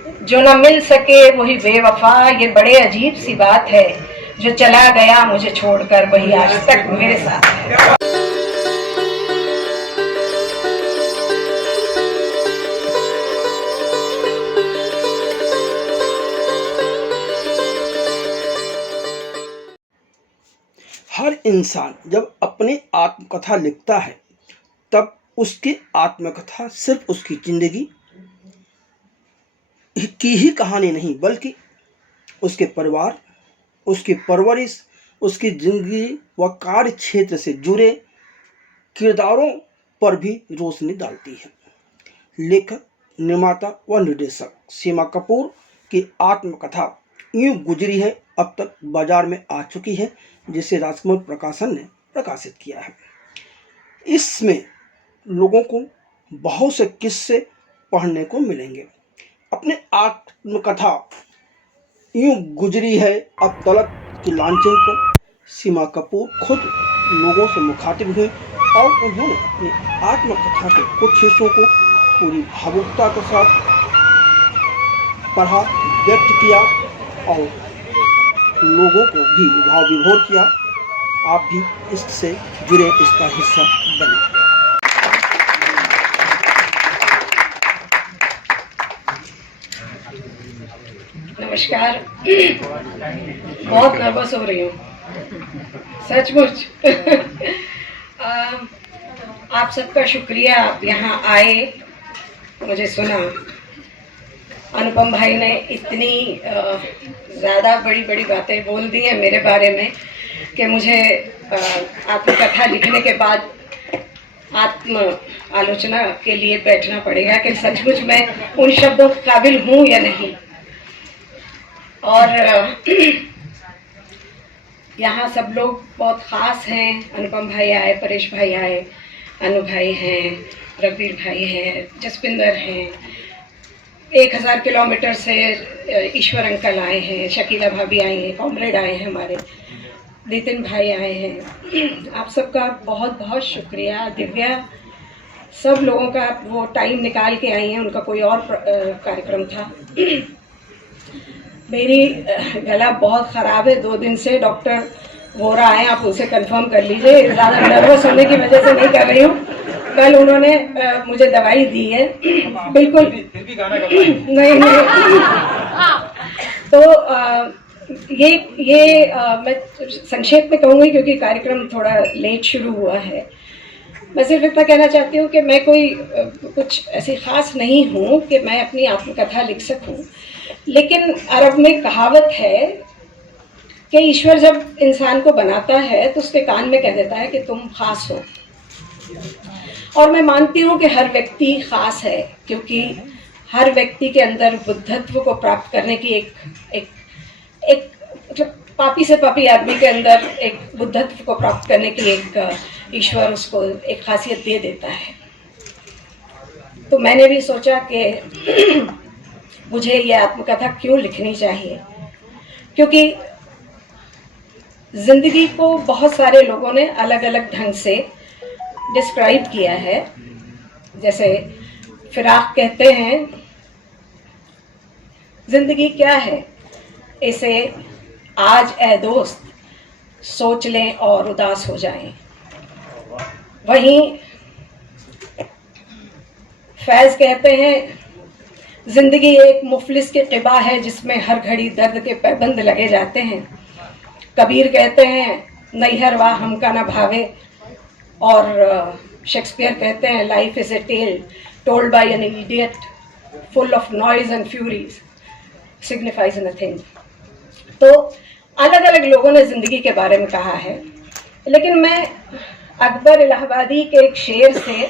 जो न मिल सके वही बेवफा, ये बड़े अजीब सी बात है। जो चला गया मुझे छोड़कर वही आज तक मेरे साथ है। हर इंसान जब अपनी आत्मकथा लिखता है तब उसकी आत्मकथा सिर्फ उसकी जिंदगी की ही कहानी नहीं, बल्कि उसके परिवार, उसकी परवरिश, उसकी जिंदगी व कार्य क्षेत्र से जुड़े किरदारों पर भी रोशनी डालती है। लेखक, निर्माता व निर्देशक सीमा कपूर की आत्मकथा यूं गुजरी है, अब तक बाजार में आ चुकी है, जिसे राजकमल प्रकाशन ने प्रकाशित किया है। इसमें लोगों को बहुत से किस्से पढ़ने को मिलेंगे। अपने आत्मकथा यूं गुजरी है अब तलक की लांछन पर सीमा कपूर खुद लोगों से मुखातिब हुई और उन्होंने अपनी आत्मकथा के कुछ हिस्सों को पूरी भावुकता के साथ पढ़ा, व्यक्त किया और लोगों को भी भाव विभोर किया। आप भी इससे जुड़े इसका हिस्सा बने। नमस्कार। बहुत नर्वस हो रही हूँ सचमुच। आप सबका शुक्रिया, आप यहाँ आए, मुझे सुना। अनुपम भाई ने इतनी ज़्यादा बड़ी बड़ी बातें बोल दी हैं मेरे बारे में कि मुझे आत्मकथा लिखने के बाद आत्म आलोचना के लिए बैठना पड़ेगा कि सचमुच मैं उन शब्दों के काबिल हूँ या नहीं। और यहाँ सब लोग बहुत ख़ास हैं। अनुपम भाई आए, परेश भाई आए, अनु भाई हैं, रघुवीर भाई हैं, जसपिंदर हैं, 1000 किलोमीटर से ईश्वर अंकल आए हैं, शकीला भाभी आई हैं, कॉमरेड आए हैं हमारे, नितिन भाई आए हैं। आप सबका बहुत बहुत शुक्रिया। दिव्या, सब लोगों का वो टाइम निकाल के आई हैं, उनका कोई और कार्यक्रम था। मेरी गला बहुत ख़राब है 2 दिन से, डॉक्टर वोरा आए, आप उनसे कंफर्म कर लीजिए। ज़्यादा नर्वस होने की वजह से नहीं कर रही हूँ। कल उन्होंने मुझे दवाई दी है, बिल्कुल नहीं। तो ये मैं संक्षेप में कहूँगी क्योंकि कार्यक्रम थोड़ा लेट शुरू हुआ है। मैं सिर्फ इतना कहना चाहती हूँ कि मैं कोई कुछ ऐसी ख़ास नहीं हूँ कि मैं अपनी आत्मकथा लिख सकूँ, लेकिन अरब में कहावत है कि ईश्वर जब इंसान को बनाता है तो उसके कान में कह देता है कि तुम खास हो। और मैं मानती हूँ कि हर व्यक्ति खास है, क्योंकि हर व्यक्ति के अंदर बुद्धत्व को प्राप्त करने की एक पापी से पापी आदमी के अंदर एक बुद्धत्व को प्राप्त करने की एक ईश्वर उसको एक खासियत दे देता है। तो मैंने भी सोचा कि मुझे ये आत्मकथा क्यों लिखनी चाहिए, क्योंकि ज़िंदगी को बहुत सारे लोगों ने अलग अलग ढंग से डिस्क्राइब किया है। जैसे फिराक कहते हैं, ज़िंदगी क्या है, इसे आज ए दोस्त सोच लें और उदास हो जाएं। वहीं फैज़ कहते हैं, ज़िंदगी एक मुफलिस की क़िबा है जिसमें हर घड़ी दर्द के पैबंद लगे जाते हैं। कबीर कहते हैं, नैहर वाह हमका न भावे। और शेक्सपियर कहते हैं, life is a tale told by an idiot full of noise and furies signifies nothing. तो अलग अलग लोगों ने ज़िंदगी के बारे में कहा है, लेकिन मैं अकबर इलाहाबादी के एक शेर से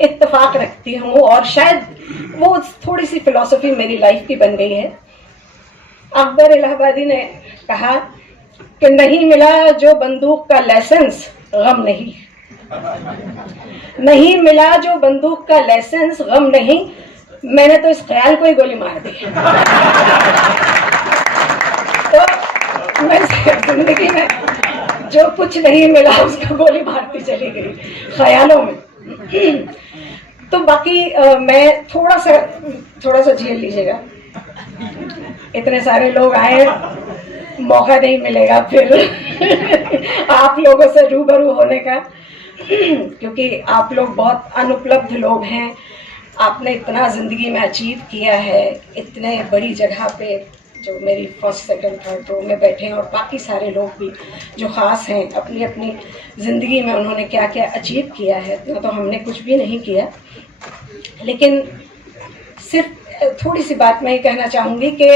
इत्तेफाक रखती हूँ, और शायद वो थोड़ी सी फिलॉसफी मेरी लाइफ की बन गई है। अकबर इलाहाबादी ने कहा कि नहीं मिला जो बंदूक का लाइसेंस गम नहीं, नहीं मिला जो बंदूक का लाइसेंस गम नहीं, मैंने तो इस ख्याल को ही गोली मार दी। तो मैं जिंदगी में जो कुछ नहीं मिला उसको गोली मारती चली गई ख्यालों में। तो बाकी मैं थोड़ा सा झेल लीजिएगा। इतने सारे लोग आए, मौका नहीं मिलेगा फिर आप लोगों से रूबरू होने का, क्योंकि आप लोग बहुत अनुपलब्ध लोग हैं। आपने इतना ज़िंदगी में अचीव किया है, इतने बड़ी जगह पे जो मेरी फर्स्ट सेकंड थर्ड रो में बैठे हैं, और बाकी सारे लोग भी जो ख़ास हैं, अपनी अपनी ज़िंदगी में उन्होंने क्या क्या अचीव किया है। इतना तो हमने कुछ भी नहीं किया, लेकिन सिर्फ थोड़ी सी बात मैं ये कहना चाहूँगी कि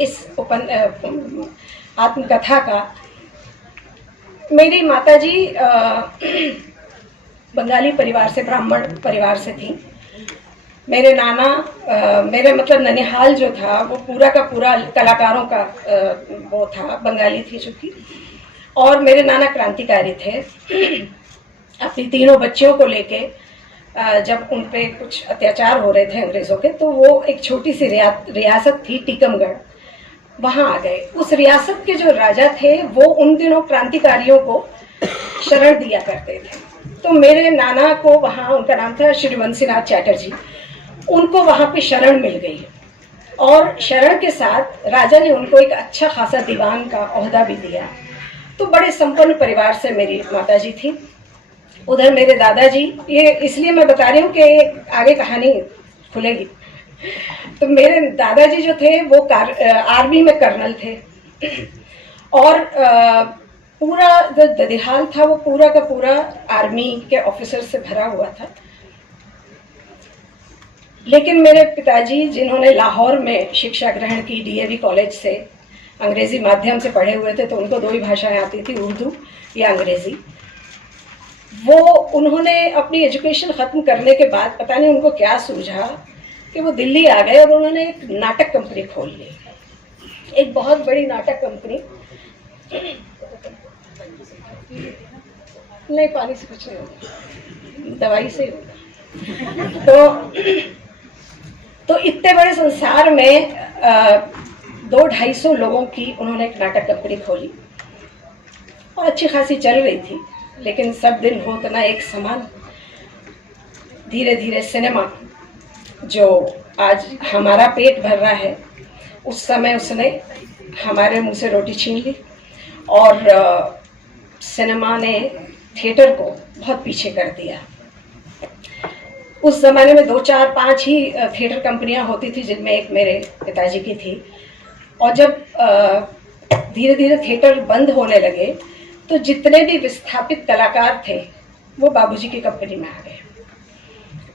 इस आत्मकथा का, मेरी माताजी बंगाली परिवार से, ब्राह्मण परिवार से थी। मेरे नाना, मेरे मतलब ननिहाल जो था वो पूरा का पूरा कलाकारों का वो था, बंगाली थी चूँकि, और मेरे नाना क्रांतिकारी थे। अपनी तीनों बच्चियों को लेके जब उन पे कुछ अत्याचार हो रहे थे अंग्रेज़ों के, तो वो एक छोटी सी रियासत थी टीकमगढ़, वहाँ आ गए। उस रियासत के जो राजा थे वो उन दिनों क्रांतिकारियों को शरण दिया करते थे। तो मेरे नाना को वहाँ, उनका नाम था श्री वंशीनाथ चैटर्जी, उनको वहाँ पे शरण मिल गई, और शरण के साथ राजा ने उनको एक अच्छा खासा दीवान का ओहदा भी दिया। तो बड़े संपन्न परिवार से मेरी माताजी थी। उधर मेरे दादाजी, ये इसलिए मैं बता रही हूँ कि आगे कहानी खुलेगी। तो मेरे दादाजी जो थे वो आर्मी में कर्नल थे, और पूरा जो ददिहाल था वो पूरा का पूरा आर्मी के ऑफिसर से भरा हुआ था। लेकिन मेरे पिताजी, जिन्होंने लाहौर में शिक्षा ग्रहण की, डीएवी कॉलेज से अंग्रेज़ी माध्यम से पढ़े हुए थे, तो उनको दो ही भाषाएं आती थी, उर्दू या अंग्रेज़ी। वो उन्होंने अपनी एजुकेशन ख़त्म करने के बाद पता नहीं उनको क्या सूझा कि वो दिल्ली आ गए, और उन्होंने एक नाटक कंपनी खोल ली, एक बहुत बड़ी नाटक कंपनी। नहीं, पानी से कुछ नहीं होगा, दवाई से होगा। तो इतने बड़े संसार में 200-250 लोगों की उन्होंने एक नाटक कंपनी खोली, और अच्छी खासी चल रही थी। लेकिन सब दिन होता ना एक समान। धीरे धीरे सिनेमा, जो आज हमारा पेट भर रहा है, उस समय उसने हमारे मुंह से रोटी छीन ली, और सिनेमा ने थिएटर को बहुत पीछे कर दिया। उस ज़माने में 2, 4, 5 ही थिएटर कंपनियां होती थी, जिनमें एक मेरे पिताजी की थी। और जब धीरे धीरे थिएटर बंद होने लगे, तो जितने भी विस्थापित कलाकार थे वो बाबूजी की कंपनी में आ गए।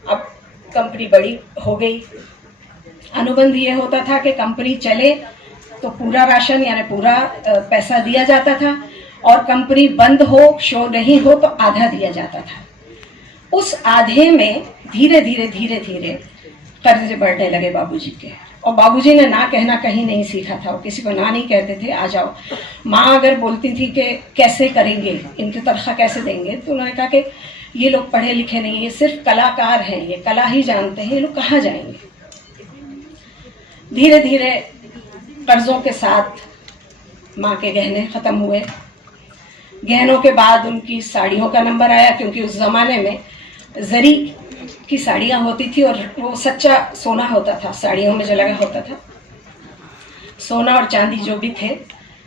अब कंपनी बड़ी हो गई। अनुबंध ये होता था कि कंपनी चले तो पूरा राशन यानी पूरा पैसा दिया जाता था, और कंपनी बंद हो, शो नहीं हो तो आधा दिया जाता था। उस आधे में धीरे धीरे कर्ज बढ़ने लगे बाबूजी के, और बाबूजी ने ना कहना कहीं नहीं सीखा था। वो किसी को ना नहीं कहते थे, आ जाओ। माँ अगर बोलती थी कि कैसे करेंगे, इनकी तनख्वाह कैसे देंगे, तो उन्होंने कहा कि ये लोग पढ़े लिखे नहीं, ये सिर्फ कलाकार हैं, ये कला ही जानते हैं, ये लोग कहाँ जाएंगे। धीरे धीरे कर्जों के साथ माँ के गहने ख़त्म हुए। गहनों के बाद उनकी साड़ियों का नंबर आया, क्योंकि उस ज़माने में जरी की साड़ियाँ होती थी, और वो सच्चा सोना होता था साड़ियों में जो लगा होता था, सोना और चांदी जो भी थे।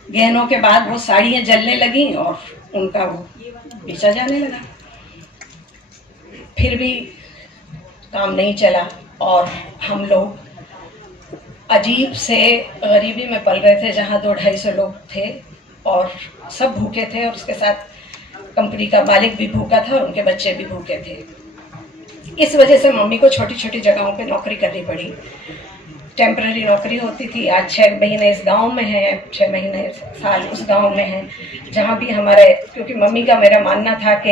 गहनों के बाद वो साड़ियाँ जलने लगी, और उनका वो बेचा जाने लगा। फिर भी काम नहीं चला, और हम लोग अजीब से गरीबी में पल रहे थे, जहाँ 200-250 लोग थे और सब भूखे थे, और उसके साथ कंपनी का मालिक भी भूखा था और उनके बच्चे भी भूखे थे। इस वजह से मम्मी को छोटी छोटी जगहों पे नौकरी करनी पड़ी। टेम्पररी नौकरी होती थी। आज 6 महीने इस गांव में है, 6 महीने साल उस गांव में है, जहाँ भी हमारे, क्योंकि मम्मी का मेरा मानना था कि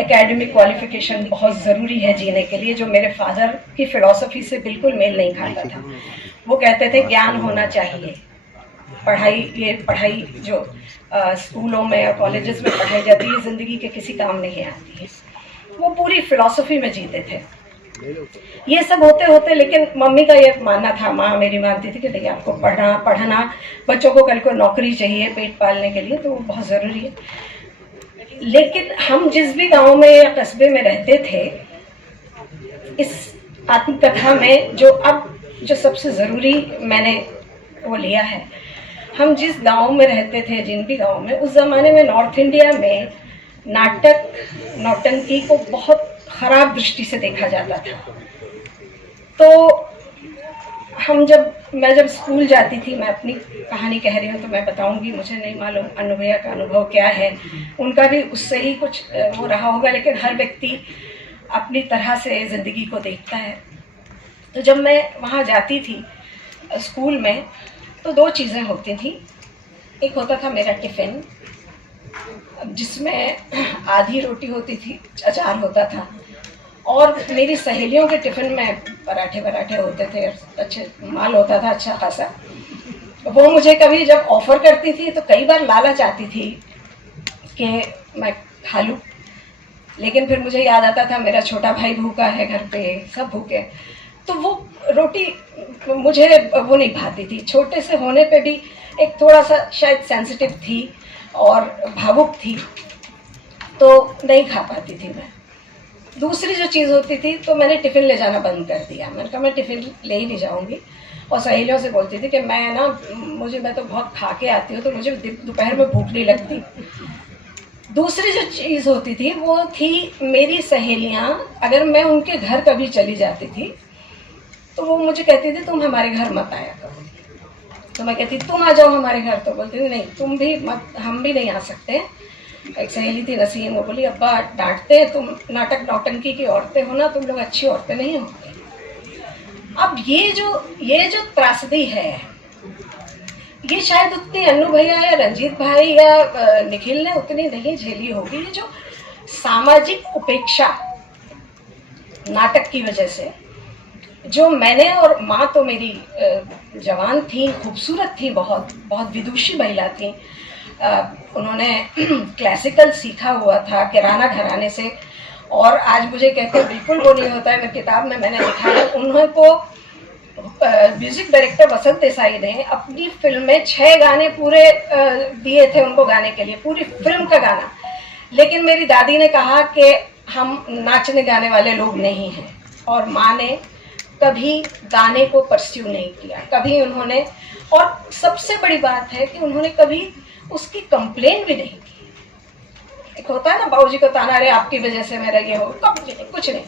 एकेडमिक क्वालिफिकेशन बहुत ज़रूरी है जीने के लिए, जो मेरे फादर की फ़िलॉसफी से बिल्कुल मेल नहीं खाता था। वो कहते थे ज्ञान होना चाहिए, पढ़ाई जो स्कूलों में या कॉलेजेस में पढ़ाई जाती है ज़िंदगी के किसी काम नहीं आती है। वो पूरी फ़िलॉसफी में जीते थे। ये सब होते होते लेकिन मम्मी का ये मानना था, माँ मेरी मानती थी कि नहीं, आपको पढ़ना, बच्चों को कल को नौकरी चाहिए पेट पालने के लिए, तो वो बहुत ज़रूरी है। लेकिन हम जिस भी गांव में या कस्बे में रहते थे, इस आत्मकथा में जो अब जो सबसे ज़रूरी मैंने वो लिया है। हम जिस गांव में रहते थे, जिन भी गांव में, उस ज़माने में नॉर्थ इंडिया में नाटक, नौटंकी को बहुत ख़राब दृष्टि से देखा जाता था। तो मैं जब स्कूल जाती थी, मैं अपनी कहानी कह रही हूँ तो मैं बताऊंगी, मुझे नहीं मालूम अनु भैया का अनुभव क्या है, उनका भी उससे ही कुछ वो रहा होगा, लेकिन हर व्यक्ति अपनी तरह से ज़िंदगी को देखता है। तो जब मैं वहाँ जाती थी स्कूल में, तो दो चीज़ें होती थी। एक होता था मेरा टिफ़िन, जिसमें आधी रोटी होती थी, अचार होता था, और मेरी सहेलियों के टिफ़िन में पराठे होते थे, अच्छे माल होता था अच्छा खासा। वो मुझे कभी जब ऑफ़र करती थी तो कई बार लालच आती थी कि मैं खा लूँ, लेकिन फिर मुझे याद आता था मेरा छोटा भाई भूखा है, घर पे सब भूखे, तो वो रोटी मुझे वो नहीं भाती थी। छोटे से होने पे भी एक थोड़ा सा शायद सेंसिटिव थी और भावुक थी, तो नहीं खा पाती थी मैं। दूसरी जो चीज़ होती थी, तो मैंने टिफ़िन ले जाना बंद कर दिया। मैंने कहा मैं टिफ़िन ले ही नहीं जाऊँगी, और सहेलियों से बोलती थी कि मैं तो बहुत खा के आती हूँ, तो मुझे दोपहर में भूख नहीं लगती। दूसरी जो चीज़ होती थी वो थी, मेरी सहेलियाँ, अगर मैं उनके घर कभी चली जाती थी तो वो मुझे कहती थी तुम हमारे घर मत आया करो। तो मैं कहती तुम आ जाओ हमारे घर, तो बोलती थी नहीं तुम भी मत, हम भी नहीं आ सकते। एक सहेली थी नसीम, वो बोली अब्बा डांटते हैं, तुम नाटक नौटंकी की औरतें हो ना, तुम लोग अच्छी औरतें नहीं होती। अब ये जो त्रासदी है, ये शायद उतनी अन्नू भैया या रंजीत भाई या निखिल ने उतनी नहीं झेली होगी। ये जो सामाजिक उपेक्षा नाटक की वजह से, जो मैंने, और माँ तो मेरी जवान थी, खूबसूरत थी, बहुत बहुत विदुषी महिला थी। उन्होंने क्लासिकल सीखा हुआ था किराना घराने से, और आज मुझे कहते हैं बिल्कुल वो नहीं होता है। मेरी किताब में मैंने लिखा है, उन्होंने को म्यूजिक डायरेक्टर वसंत देसाई ने अपनी फिल्म में 6 गाने पूरे दिए थे उनको गाने के लिए, पूरी फिल्म का गाना। लेकिन मेरी दादी ने कहा कि हम नाचने गाने वाले लोग नहीं हैं, और माँ ने कभी गाने को परस्यू नहीं किया, कभी उन्होंने, और सबसे बड़ी बात है कि उन्होंने कभी उसकी कंप्लेन भी नहीं की। एक होता है ना बाबूजी को ताना, अरे आपकी वजह से मेरा ये हो, कभी नहीं, कुछ नहीं।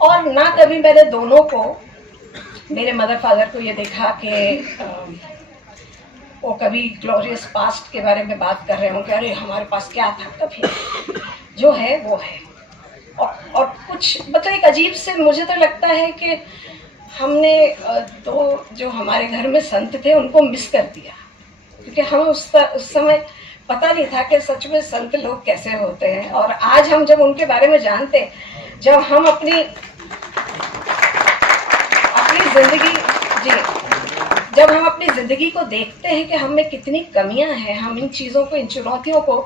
और ना कभी मैंने दोनों को, मेरे मदर फादर को ये देखा कि वो कभी ग्लोरियस पास्ट के बारे में बात कर रहे हो कि अरे हमारे पास क्या था, कभी जो है वो है। और कुछ मतलब एक अजीब से मुझे तो लगता है कि हमने दो जो हमारे घर में संत थे उनको मिस कर दिया, क्योंकि हमें उस समय पता नहीं था कि सच में संत लोग कैसे होते हैं। और आज हम जब उनके बारे में जानते हैं, जब हम अपनी जिंदगी जब हम अपनी ज़िंदगी को देखते हैं कि हम में कितनी कमियां हैं, हम इन चीज़ों को, इन चुनौतियों को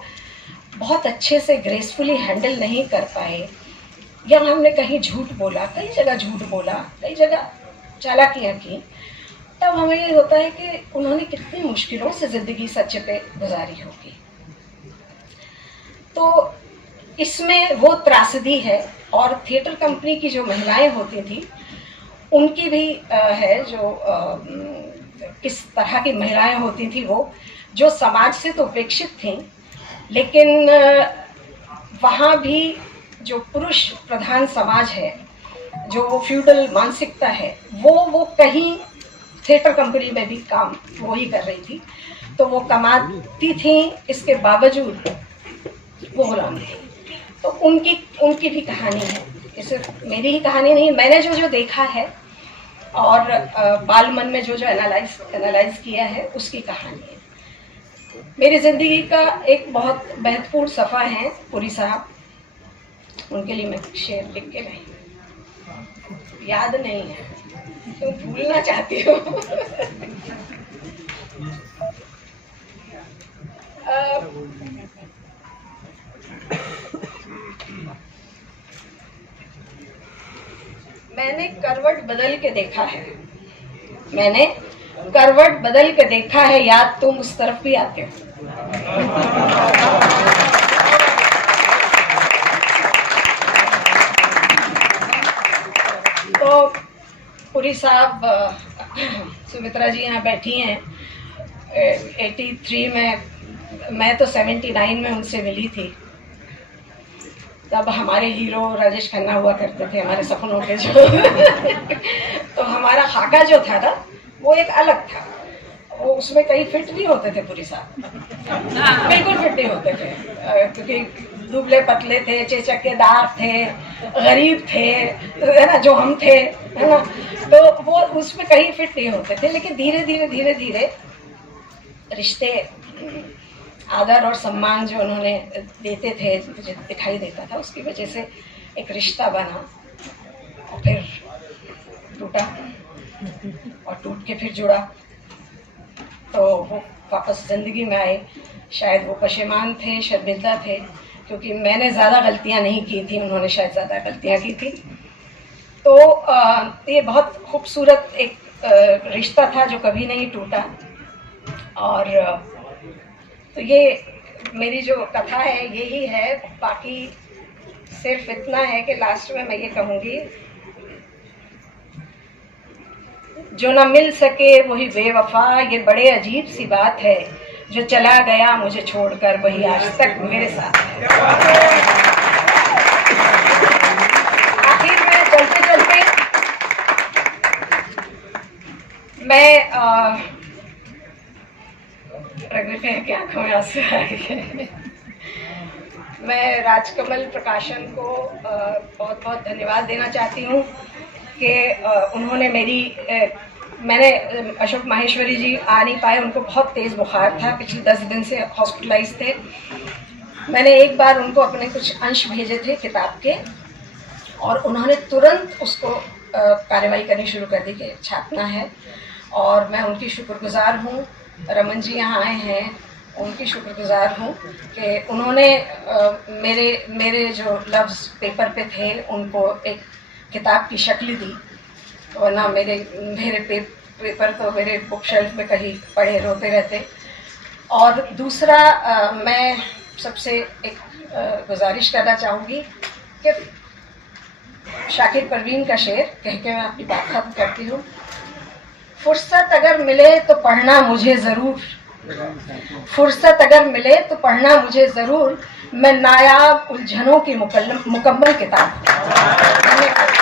बहुत अच्छे से ग्रेसफुली हैंडल नहीं कर पाए, या हमने कहीं झूठ बोला, कई जगह झूठ बोला, कई जगह चालाकियाँ की, तब हमें ये होता है कि उन्होंने कितनी मुश्किलों से ज़िंदगी सच्चे पे गुजारी होगी। तो इसमें वो त्रासदी है। और थिएटर कंपनी की जो महिलाएं होती थी उनकी भी है, जो किस तरह की महिलाएं होती थी, वो जो समाज से तो उपेक्षित थीं, लेकिन वहाँ भी जो पुरुष प्रधान समाज है, जो वो फ्यूडल मानसिकता है, वो कहीं थिएटर कंपनी में भी काम वो ही कर रही थी। तो वो कमाती थी, इसके बावजूद वो गुलाम थी। तो उनकी भी कहानी है, ये सिर्फ मेरी ही कहानी नहीं, मैंने जो देखा है और बाल मन में जो एनालाइज किया है उसकी कहानी है। मेरी ज़िंदगी का एक बहुत महत्वपूर्ण सफ़ा है पुरी साहब, उनके लिए मैं शेर लिख के लाई, याद नहीं है तो भूलना चाहती हूँ। मैंने करवट बदल के देखा है, मैंने करवट बदल के देखा है, याद तुम उस तरफ भी आते हो। तो पुरी साहब, सुमित्रा जी यहाँ बैठी हैं, 83 में, मैं तो 79 में उनसे मिली थी। तब हमारे हीरो राजेश खन्ना हुआ करते थे, हमारे सपनों के जो तो हमारा खाका जो था ना वो एक अलग था, वो उसमें कहीं फिट नहीं होते थे पुरी साहब, बिल्कुल फिट नहीं होते थे, क्योंकि दुबले पतले थे, चेचकेदार थे, गरीब थे, है ना, जो हम थे, है ना, तो वो उसमें कहीं फिट नहीं होते थे। लेकिन धीरे धीरे रिश्ते, आदर और सम्मान जो उन्होंने देते थे, मुझे दिखाई देता था, उसकी वजह से एक रिश्ता बना और फिर टूटा और टूट के फिर जुड़ा, तो वो वापस ज़िंदगी में आए। शायद वो पशेमान थे, शर्मिंदा थे, क्योंकि मैंने ज़्यादा गलतियां नहीं की थी, उन्होंने शायद ज़्यादा गलतियां की थी। तो ये बहुत खूबसूरत एक रिश्ता था जो कभी नहीं टूटा। और तो ये मेरी जो कथा है यही है। बाकी सिर्फ इतना है कि लास्ट में मैं ये कहूँगी, जो ना मिल सके वही बेवफा, ये बड़े अजीब सी बात है, जो चला गया मुझे छोड़कर वही आज तक मेरे साथ है। आखिर में चलते चलते मैं रगड़ते हैं कि आंखों में आंसू आ गए। मैं राजकमल प्रकाशन को बहुत बहुत धन्यवाद देना चाहती हूँ कि उन्होंने मैंने अशोक माहेश्वरी जी आ नहीं पाए, उनको बहुत तेज़ बुखार था, पिछले 10 दिन से हॉस्पिटलाइज थे। मैंने एक बार उनको अपने कुछ अंश भेजे थे किताब के, और उन्होंने तुरंत उसको कार्रवाई करनी शुरू कर दी कि छापना है, और मैं उनकी शुक्रगुजार हूँ। रमन जी यहाँ आए हैं, उनकी शुक्रगुजार हूँ कि उन्होंने मेरे जो लफ्ज़ पेपर पे थे उनको एक किताब की शक्ल दी, वरना मेरे पेपर तो मेरे बुक शेल्फ में कहीं पड़े रोते रहते। और दूसरा मैं सबसे एक गुजारिश करना चाहूँगी कि शाकिर परवीन का शेर कह के मैं अपनी बात खत्म करती हूँ। फुर्सत अगर मिले तो पढ़ना मुझे ज़रूर, फुर्सत अगर मिले तो पढ़ना मुझे ज़रूर, मैं नायाब उलझनों की मुकम्मल किताब। धन्यवाद।